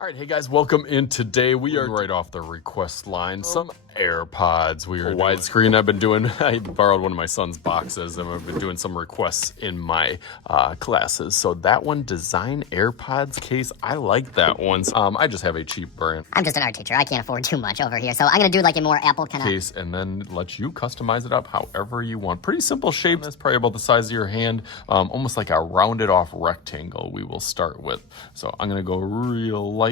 All right, hey guys, welcome in. Today we are right off the request line, some AirPods. We are widescreen. I borrowed one of my son's boxes and I've been doing some requests in my classes. So that one, design AirPods case, I like that one. I just have a cheap brand I'm just an art teacher. I can't afford too much over here. So I'm going to do like a more Apple kind of case and then let you customize it up however you want. Pretty simple shape. That's probably about the size of your hand, almost like a rounded off rectangle we will start with. So I'm going to go real light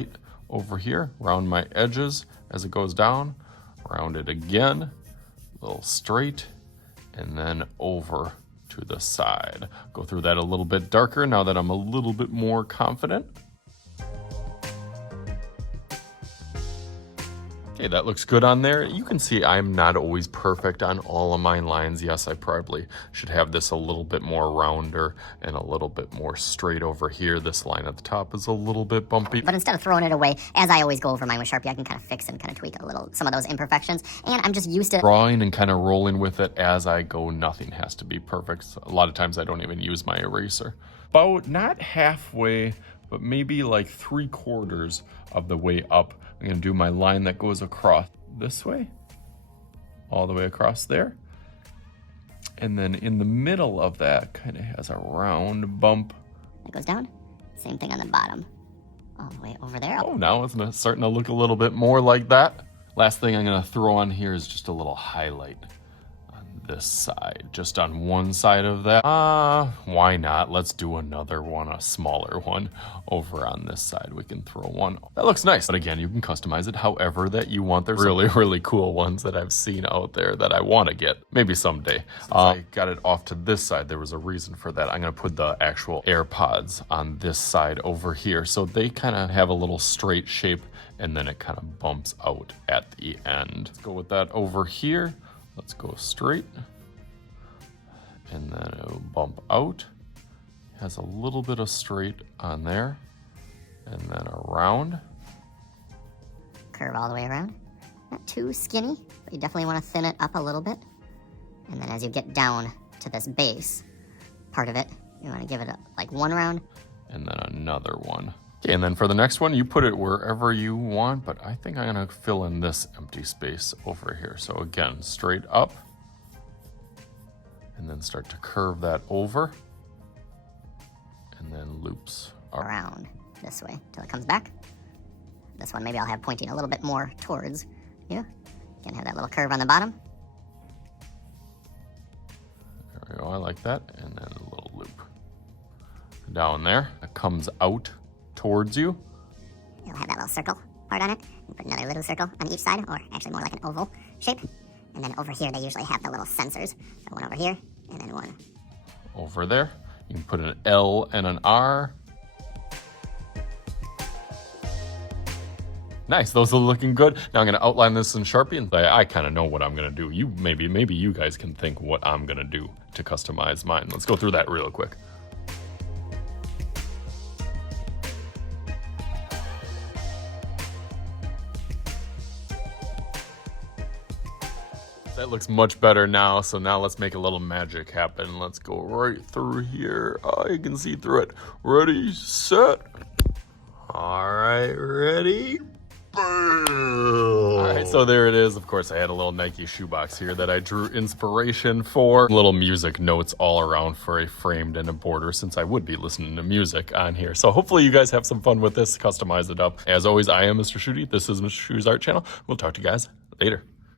over here, round my edges as it goes down, round it again, a little straight, and then over to the side. Go through that a little bit darker now that I'm a little bit more confident. Okay, that looks good on there. You can see I'm not always perfect on all of my lines. Yes, I probably should have this a little bit more rounder and a little bit more straight over here. This line at the top is a little bit bumpy. But instead of throwing it away, as I always go over mine with Sharpie, I can kind of fix and kind of tweak a little, some of those imperfections. And I'm just used to drawing and kind of rolling with it as I go. Nothing has to be perfect. A lot of times I don't even use my eraser. About not halfway, but maybe like 3/4 of the way up. I'm gonna do my line that goes across this way, all the way across there. And then in the middle of that kind of has a round bump. It goes down, same thing on the bottom, all the way over there. Oh, now it's starting to look a little bit more like that. Last thing I'm gonna throw on here is just a little highlight on this side, just on one side of that. Why not? Let's do another one, a smaller one over on this side. We can throw one. That looks nice. But again, you can customize it however that you want. There's really cool ones that I've seen out there that I want to get, maybe someday. I got it off to this side. There was a reason for that. I'm going to put the actual AirPods on this side over here. So they kind of have a little straight shape and then it kind of bumps out at the end. Let's go with that over here. Let's go straight, and then it'll bump out. Has a little bit of straight on there, and then around. Curve all the way around. Not too skinny, but you definitely want to thin it up a little bit. And then as you get down to this base part of it, you want to give it like one round. And then another one. Okay, and then for the next one, you put it wherever you want, but I think I'm gonna fill in this empty space over here. So again, straight up, and then start to curve that over, and then loops around this way till it comes back. This one maybe I'll have pointing a little bit more towards you. Can have that little curve on the bottom. There we go, I like that, and then a little loop down there. It comes out towards you. It'll have that little circle part on it. You put another little circle on each side, or actually more like an oval shape. And then over here, they usually have the little sensors. So one over here, and then one over there. You can put an L and an R. Nice, those are looking good. Now I'm gonna outline this in Sharpie, and I kind of know what I'm gonna do. Maybe you guys can think what I'm gonna do to customize mine. Let's go through that real quick. That looks much better now, so now let's make a little magic happen. Let's go right through here. Oh, you can see through it. Ready, set. All right, ready? Boom. All right, so there it is. Of course, I had a little Nike shoebox here that I drew inspiration for. Little music notes all around for a framed and a border, since I would be listening to music on here. So hopefully you guys have some fun with this, customize it up. As always, I am Mr. Shooty. This is Mr. Shooty's Art Channel. We'll talk to you guys later.